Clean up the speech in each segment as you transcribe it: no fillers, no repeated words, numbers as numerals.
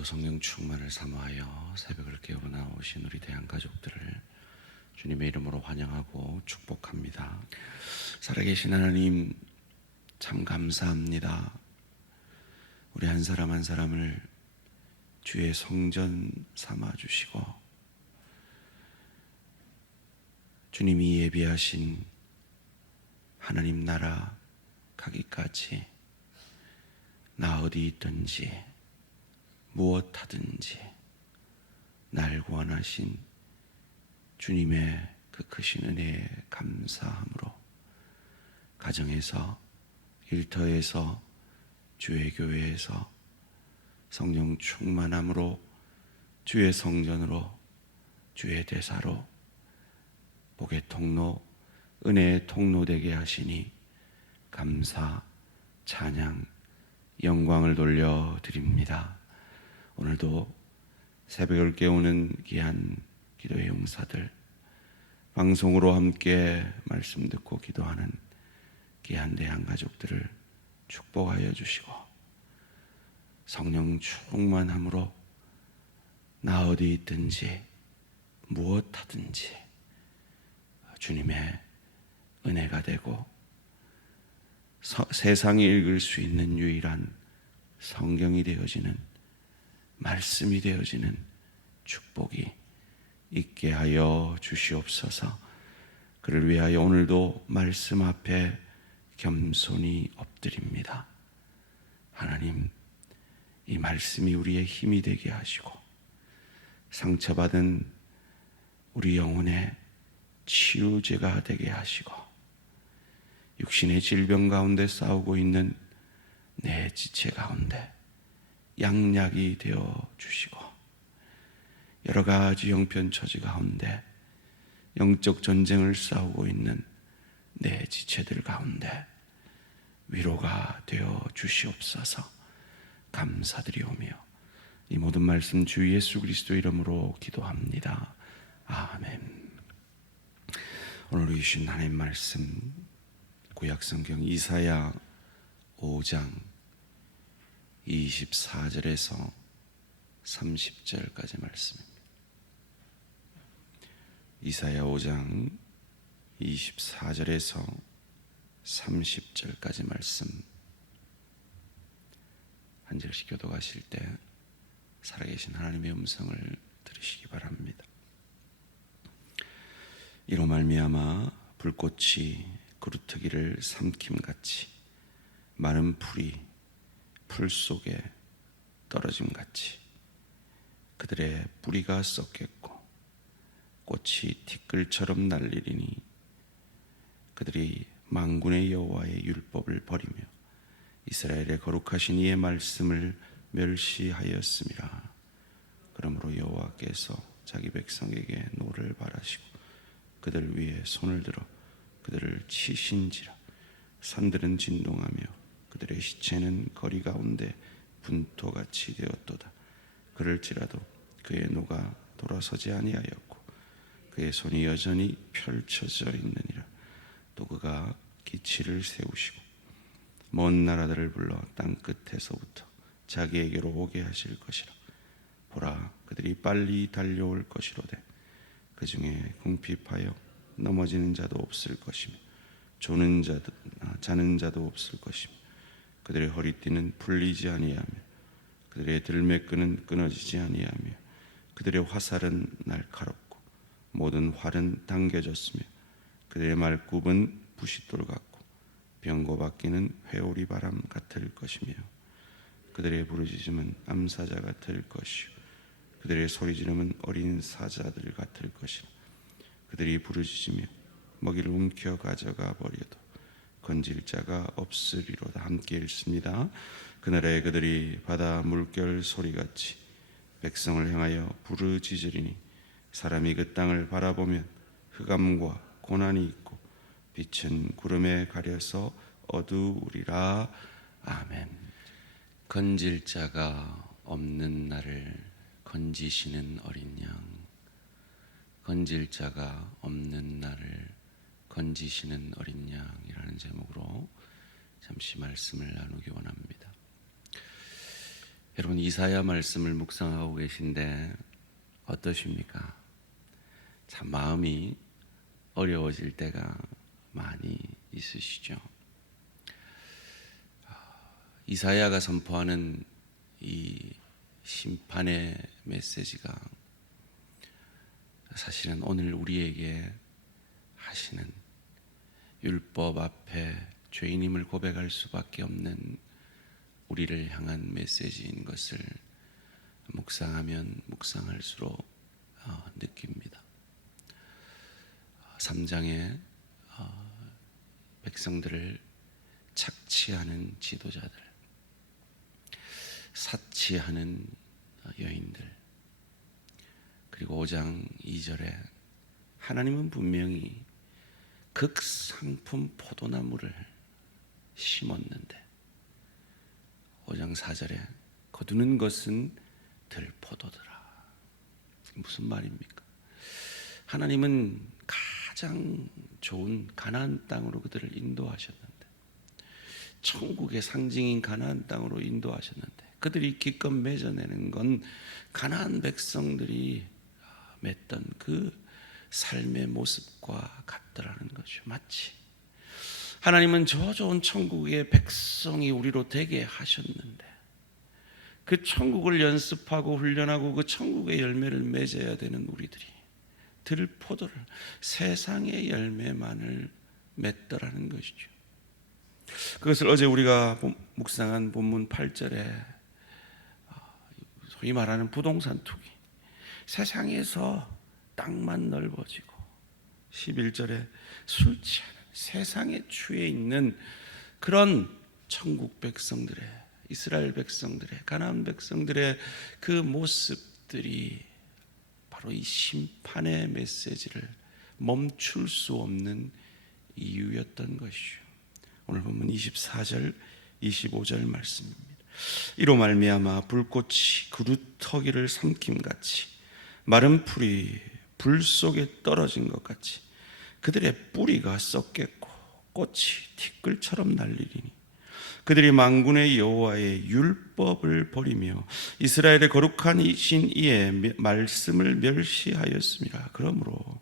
오늘도 성령 충만을 사모하여 새벽을 깨우러 나오신 우리 대한 가족들을 주님의 이름으로 환영하고 축복합니다. 살아계신 하나님, 참 감사합니다. 우리 한 사람 한 사람을 주의 성전 삼아 주시고 주님이 예비하신 하나님 나라 가기까지 나 어디 있든지 무엇 하든지 날 구원하신 주님의 그 크신 은혜에 감사함으로 가정에서, 일터에서, 주의 교회에서 성령 충만함으로 주의 성전으로, 주의 대사로 복의 통로, 은혜의 통로 되게 하시니 감사, 찬양, 영광을 돌려드립니다. 오늘도 새벽을 깨우는 귀한 기도의 용사들, 방송으로 함께 말씀 듣고 기도하는 귀한 대한 가족들을 축복하여 주시고 성령 충만함으로 나 어디 있든지 무엇 하든지 주님의 은혜가 되고 세상이 읽을 수 있는 유일한 성경이 되어지는, 말씀이 되어지는 축복이 있게 하여 주시옵소서. 그를 위하여 오늘도 말씀 앞에 겸손히 엎드립니다. 하나님, 이 말씀이 우리의 힘이 되게 하시고 상처받은 우리 영혼의 치유제가 되게 하시고 육신의 질병 가운데 싸우고 있는 내 지체 가운데 양약이 되어 주시고 여러 가지 형편처지 가운데 영적 전쟁을 싸우고 있는 내 지체들 가운데 위로가 되어 주시옵소서. 감사드리오며 이 모든 말씀 주 예수 그리스도 이름으로 기도합니다. 아멘. 오늘 주신 하나님 말씀 구약성경 이사야 5장 24절에서 30절까지 말씀입니다. 이사야 5장 24절에서 30절까지 말씀, 한 절씩 교독하실 때 살아계신 하나님의 음성을 들으시기 바랍니다. 이로 말미암아 불꽃이 그루터기를 삼킴같이 마른 풀이 풀 속에 떨어짐같이 그들의 뿌리가 썩겠고 꽃이 티끌처럼 날리리니 그들이 만군의 여호와의 율법을 버리며 이스라엘의 거룩하신 이의 말씀을 멸시하였음이라. 그러므로 여호와께서 자기 백성에게 노를 바라시고 그들 위에 손을 들어 그들을 치신지라. 산들은 진동하며 그들의 시체는 거리 가운데 분토같이 되었도다. 그럴지라도 그의 노가 돌아서지 아니하였고 그의 손이 여전히 펼쳐져 있느니라. 또 그가 기치를 세우시고 먼 나라들을 불러 땅 끝에서부터 자기에게로 오게 하실 것이라. 보라, 그들이 빨리 달려올 것이로되 그 중에 궁핍하여 넘어지는 자도 없을 것이며 자는 자도 없을 것이며 그들의 허리띠는 풀리지 아니하며 그들의 들매끈은 끊어지지 아니하며 그들의 화살은 날카롭고 모든 활은 당겨졌으며 그들의 말굽은 부싯돌 같고 병고바퀴는 회오리 바람 같을 것이며 그들의 부르짖음은 암사자 같을 것이요 그들의 소리지름은 어린 사자들 같을 것이라. 그들이 부르짖으며 먹이를 움켜 가져가 버려도 건질 자가 없으리로다. 함께 읽습니다. 그날에 그들이 바다 물결 소리같이 백성을 향하여 부르짖으리니 사람이 그 땅을 바라보면 흑암과 고난이 있고 빛은 구름에 가려서 어두우리라. 아멘. 건질 자가 없는 나를 건지시는 어린 양, 건질 자가 없는 나를 건지시는 어린 양이라는 제목으로 잠시 말씀을 나누기 원합니다. 여러분, 이사야 말씀을 묵상하고 계신데 어떠십니까? 참 마음이 어려워질 때가 많이 있으시죠. 이사야가 선포하는 이 심판의 메시지가 사실은 오늘 우리에게 하시는 율법 앞에 죄인임을 고백할 수밖에 없는 우리를 향한 메시지인 것을 묵상하면 묵상할수록 느낍니다. 3장에 백성들을 착취하는 지도자들, 사치하는 여인들, 그리고 5장 2절에 하나님은 분명히 극상품 포도나무를 심었는데 5장 4절에 거두는 것은 들포도더라. 무슨 말입니까? 하나님은 가장 좋은 가나안 땅으로 그들을 인도하셨는데, 천국의 상징인 가나안 땅으로 인도하셨는데, 그들이 기껏 맺어내는 건 가나안 백성들이 맺던 그 삶의 모습과 같더라는 거죠. 마치 하나님은 저 좋은 천국의 백성이 우리로 되게 하셨는데, 그 천국을 연습하고 훈련하고 그 천국의 열매를 맺어야 되는 우리들이 들포도를, 세상의 열매만을 맺더라는 것이죠. 그것을 어제 우리가 묵상한 본문 8절에 소위 말하는 부동산 투기, 세상에서 땅만 넓어지고, 11절에 술 취하는 세상에 취해 있는 그런 천국 백성들의, 이스라엘 백성들의, 가나안 백성들의 그 모습들이 바로 이 심판의 메시지를 멈출 수 없는 이유였던 것이죠. 오늘 보면 24절 25절 말씀입니다. 이로 말미암아 불꽃이 그루터기를 삼킴같이 마른 풀이 불 속에 떨어진 것 같이 그들의 뿌리가 썩겠고 꽃이 티끌처럼 날리리니 그들이 만군의 여호와의 율법을 버리며 이스라엘의 거룩한 이신 이의 말씀을 멸시하였습니다. 그러므로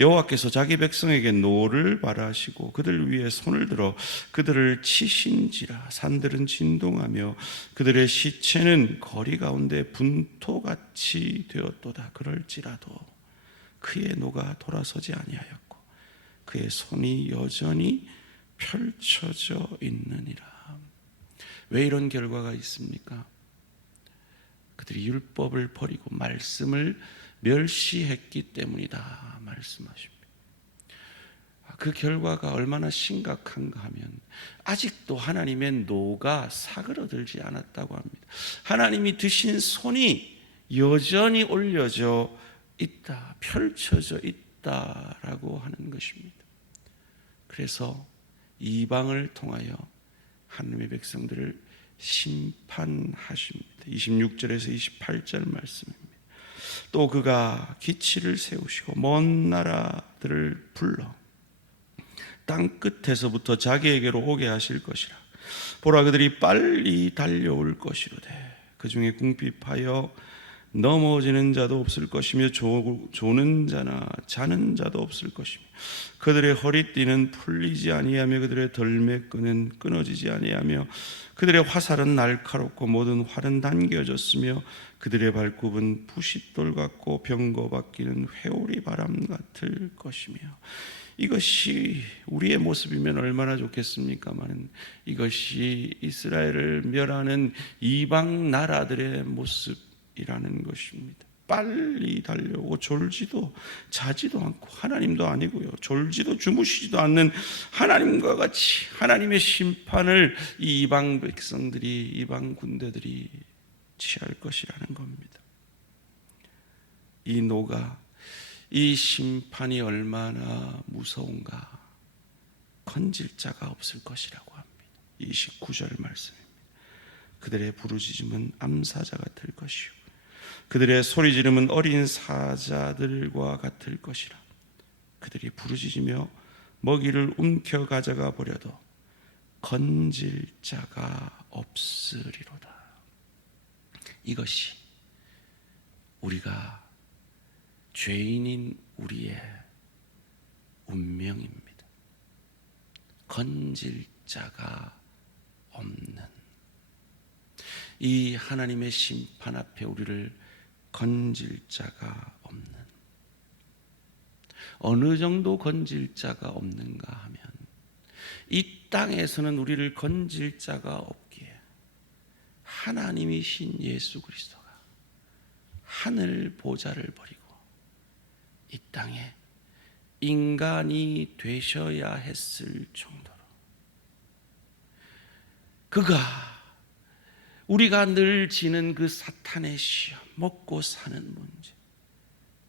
여호와께서 자기 백성에게 노를 발하시고 그들 위에 손을 들어 그들을 치신지라. 산들은 진동하며 그들의 시체는 거리 가운데 분토같이 되었도다. 그럴지라도 그의 노가 돌아서지 아니하였고 그의 손이 여전히 펼쳐져 있느니라. 왜 이런 결과가 있습니까? 그들이 율법을 버리고 말씀을 멸시했기 때문이다 말씀하십니다. 그 결과가 얼마나 심각한가 하면 아직도 하나님의 노가 사그러들지 않았다고 합니다. 하나님이 드신 손이 여전히 올려져 있다, 펼쳐져 있다라고 하는 것입니다. 그래서 이방을 통하여 하나님의 백성들을 심판하십니다. 26절에서 28절 말씀입니다. 또 그가 기치를 세우시고 먼 나라들을 불러 땅 끝에서부터 자기에게로 오게 하실 것이라. 보라, 그들이 빨리 달려올 것이로되 그 중에 궁핍하여 넘어지는 자도 없을 것이며 조는 자나 자는 자도 없을 것이며 그들의 허리띠는 풀리지 아니하며 그들의 덜매끈은 끊어지지 아니하며 그들의 화살은 날카롭고 모든 활은 당겨졌으며 그들의 발굽은 부싯돌 같고 병거 바뀌는 회오리 바람 같을 것이며. 이것이 우리의 모습이면 얼마나 좋겠습니까만 이것이 이스라엘을 멸하는 이방 나라들의 모습이라는 것입니다. 빨리 달려오고 졸지도 자지도 않고, 하나님도 아니고요, 졸지도 주무시지도 않는 하나님과 같이 하나님의 심판을 이 이방 백성들이, 이방 군대들이 취할 것이라는 겁니다. 이 노가, 이 심판이 얼마나 무서운가, 건질 자가 없을 것이라고 합니다. 29절 말씀입니다. 그들의 부르짖음은 암사자 같을 것이요 그들의 소리 지름은 어린 사자들과 같을 것이라. 그들이 부르짖으며 먹이를 움켜 가져가 버려도 건질 자가 없으리로다. 이것이 우리가 죄인인 우리의 운명입니다. 건질 자가 없는, 이 하나님의 심판 앞에 우리를 건질 자가 없는, 어느 정도 건질 자가 없는가 하면 이 땅에서는 우리를 건질 자가 없기에 하나님이신 예수 그리스도가 하늘 보좌를 버리고 이 땅에 인간이 되셔야 했을 정도로 그가 우리가 늘 지는 그 사탄의 시험, 먹고 사는 문제,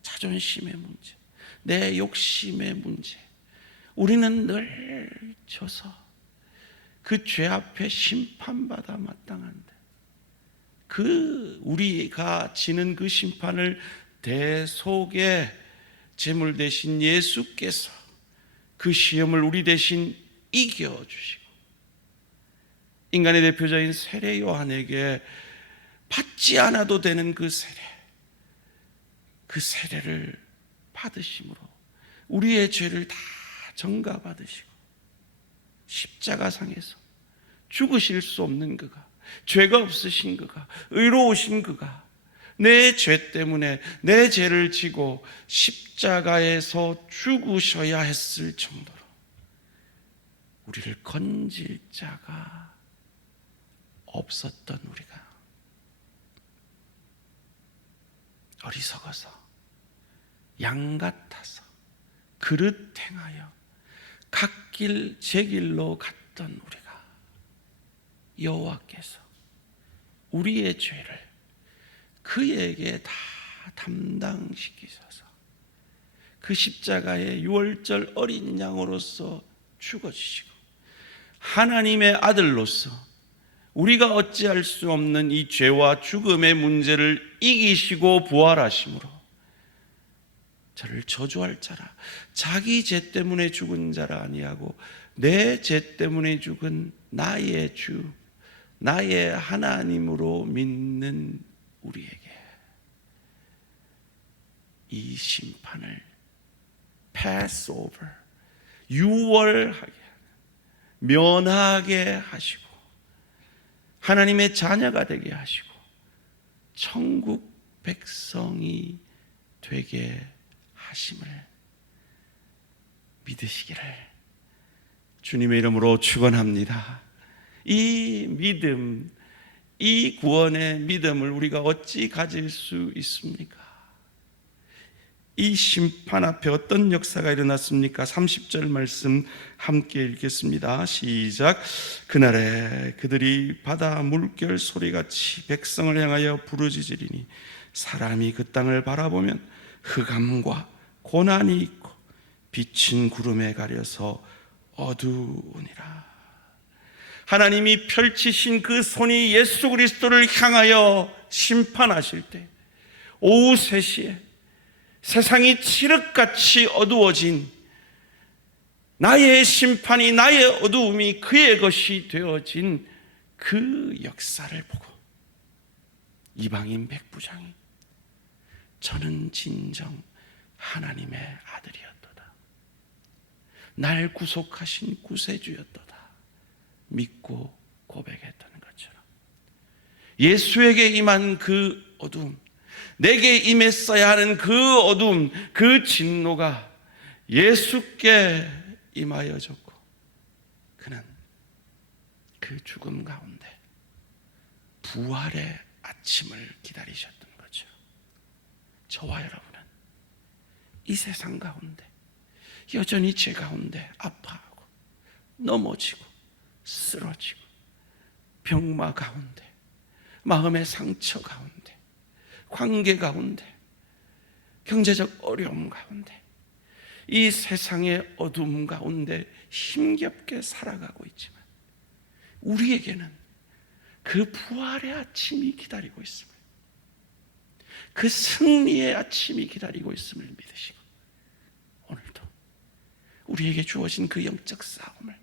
자존심의 문제, 내 욕심의 문제, 우리는 늘 져서 그 죄 앞에 심판받아 마땅한데 그 우리가 지는 그 심판을 대속의 제물 대신 예수께서 그 시험을 우리 대신 이겨주시고 인간의 대표자인 세례 요한에게 받지 않아도 되는 그 세례를 받으심으로 우리의 죄를 다 전가받으시고 십자가상에서 죽으실 수 없는 그가, 죄가 없으신 그가, 의로우신 그가 내 죄 때문에 내 죄를 지고 십자가에서 죽으셔야 했을 정도로 우리를 건질 자가 없었던 우리가 어리석어서 양 같아서 그릇 행하여 갓길 제 길로 갔던 우리가 여호와께서 우리의 죄를 그에게 다 담당시키셔서 그 십자가의 유월절 어린 양으로서 죽어주시고 하나님의 아들로서 우리가 어찌할 수 없는 이 죄와 죽음의 문제를 이기시고 부활하심으로 저를 저주할 자라, 자기 죄 때문에 죽은 자라 아니하고 내 죄 때문에 죽은 나의 주, 나의 하나님으로 믿는 우리에게 이 심판을 pass over, 유월하게, 면하게 하시고 하나님의 자녀가 되게 하시고 천국 백성이 되게 하심을 믿으시기를 주님의 이름으로 축원합니다. 이 믿음, 이 구원의 믿음을 우리가 어찌 가질 수 있습니까? 이 심판 앞에 어떤 역사가 일어났습니까? 30절 말씀 함께 읽겠습니다. 시작. 그날에 그들이 바다 물결 소리같이 백성을 향하여 부르짖으리니 사람이 그 땅을 바라보면 흑암과 고난이 있고 빛은 구름에 가려서 어두우니라. 하나님이 펼치신 그 손이 예수 그리스도를 향하여 심판하실 때 오후 3시에 세상이 칠흑같이 어두워진 나의 심판이, 나의 어두움이 그의 것이 되어진 그 역사를 보고 이방인 백부장이 저는 진정 하나님의 아들이었도다, 날 구속하신 구세주였도다 믿고 고백했다는 것처럼 예수에게 임한 그 어두움, 내게 임했어야 하는 그 어두움, 그 진노가 예수께 임하여졌고 그는 그 죽음 가운데 부활의 아침을 기다리셨던 거죠. 저와 여러분은 이 세상 가운데 여전히 죄 가운데 아파하고 넘어지고 쓰러지고 병마 가운데, 마음의 상처 가운데, 관계 가운데, 경제적 어려움 가운데, 이 세상의 어둠 가운데 힘겹게 살아가고 있지만 우리에게는 그 부활의 아침이 기다리고 있음을, 그 승리의 아침이 기다리고 있음을 믿으시고 오늘도 우리에게 주어진 그 영적 싸움을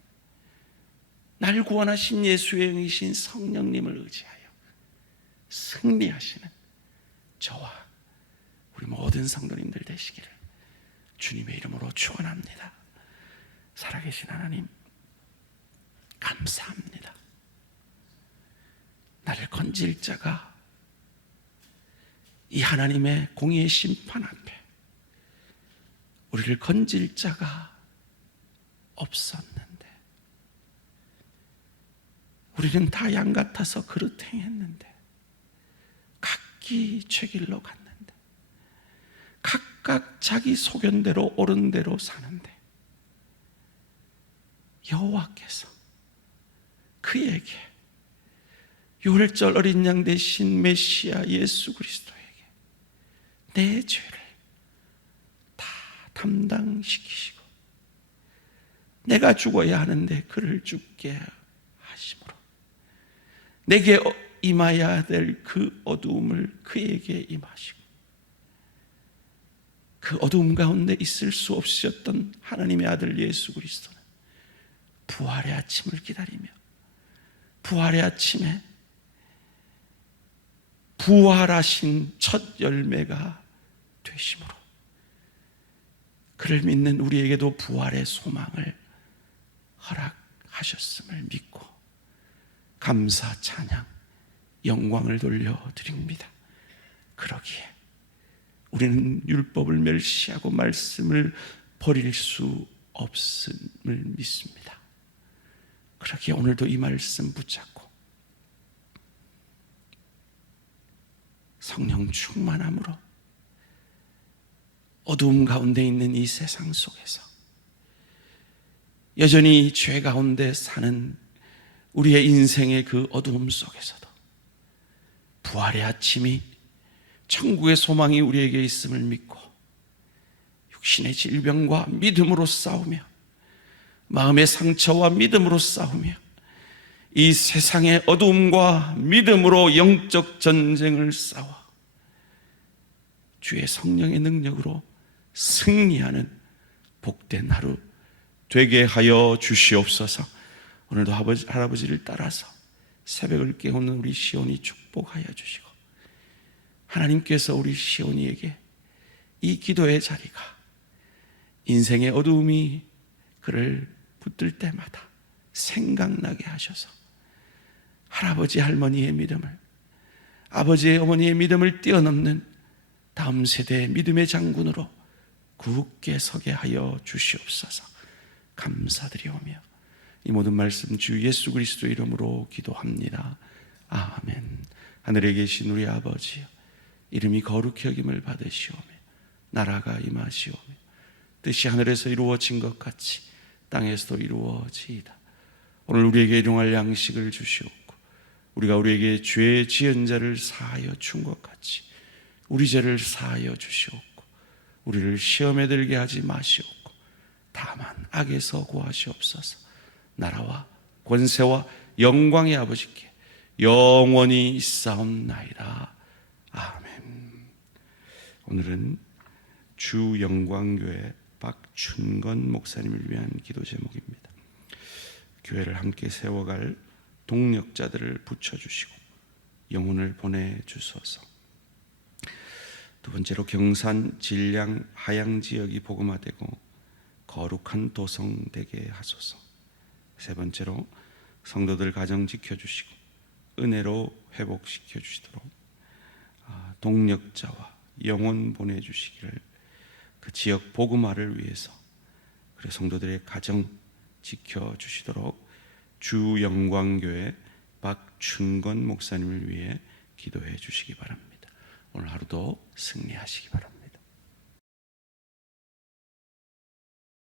날 구원하신 예수의 영이신 성령님을 의지하여 승리하시는 저와 우리 모든 성도님들 되시기를 주님의 이름으로 축원합니다. 살아계신 하나님, 감사합니다. 나를 건질 자가 이 하나님의 공의의 심판 앞에 우리를 건질 자가 없었는데 우리는 다 양 같아서 그릇 행했는데 각기 죄길로 갔는데 각각 자기 소견대로 옳은 대로 사는데 여호와께서 그에게 유월절 어린 양 대신 메시아 예수 그리스도에게 내 죄를 다 담당시키시고 내가 죽어야 하는데 그를 죽게 하심으로 내게 임하여야 될 그 어두움을 그에게 임하시고 그 어두움 가운데 있을 수 없으셨던 하나님의 아들 예수 그리스도는 부활의 아침을 기다리며 부활의 아침에 부활하신 첫 열매가 되심으로 그를 믿는 우리에게도 부활의 소망을 허락하셨음을 믿고 감사, 찬양, 영광을 돌려드립니다. 그러기에 우리는 율법을 멸시하고 말씀을 버릴 수 없음을 믿습니다. 그러기에 오늘도 이 말씀 붙잡고 성령 충만함으로 어두움 가운데 있는 이 세상 속에서 여전히 죄 가운데 사는 우리의 인생의 그 어두움 속에서도 부활의 아침이 천국의 소망이 우리에게 있음을 믿고 육신의 질병과 믿음으로 싸우며 마음의 상처와 믿음으로 싸우며 이 세상의 어두움과 믿음으로 영적 전쟁을 싸워 주의 성령의 능력으로 승리하는 복된 하루 되게 하여 주시옵소서. 오늘도 할아버지를 따라서 새벽을 깨우는 우리 시온이 축복하여 주시고 하나님께서 우리 시온이에게 이 기도의 자리가 인생의 어두움이 그를 붙들 때마다 생각나게 하셔서 할아버지 할머니의 믿음을 아버지 어머니의 믿음을 뛰어넘는 다음 세대의 믿음의 장군으로 굳게 서게 하여 주시옵소서. 감사드리오며 이 모든 말씀 주 예수 그리스도 이름으로 기도합니다. 아멘. 하늘에 계신 우리 아버지여, 이름이 거룩히 여김을 받으시오며 나라가 임하시오며 뜻이 하늘에서 이루어진 것 같이 땅에서도 이루어지이다. 오늘 우리에게 일용할 양식을 주시옵고 우리가 우리에게 죄 지은 자를 사하여 준 것 같이 우리 죄를 사하여 주시옵고 우리를 시험에 들게 하지 마시옵고 다만 악에서 구하시옵소서. 나라와 권세와 영광의 아버지께 영원히 있사옵나이다. 아멘. 오늘은 주영광교회 박춘건 목사님을 위한 기도 제목입니다. 교회를 함께 세워갈 동력자들을 붙여주시고 영혼을 보내주소서. 두 번째로 경산 진량 하양 지역이 복음화되고 거룩한 도성 되게 하소서. 세 번째로 성도들 가정 지켜주시고 은혜로 회복시켜 주시도록 동력자와 영혼 보내주시기를 그 지역 복음화를 위해서 그래 성도들의 가정 지켜주시도록 주영광교회 박춘건 목사님을 위해 기도해 주시기 바랍니다. 오늘 하루도 승리하시기 바랍니다.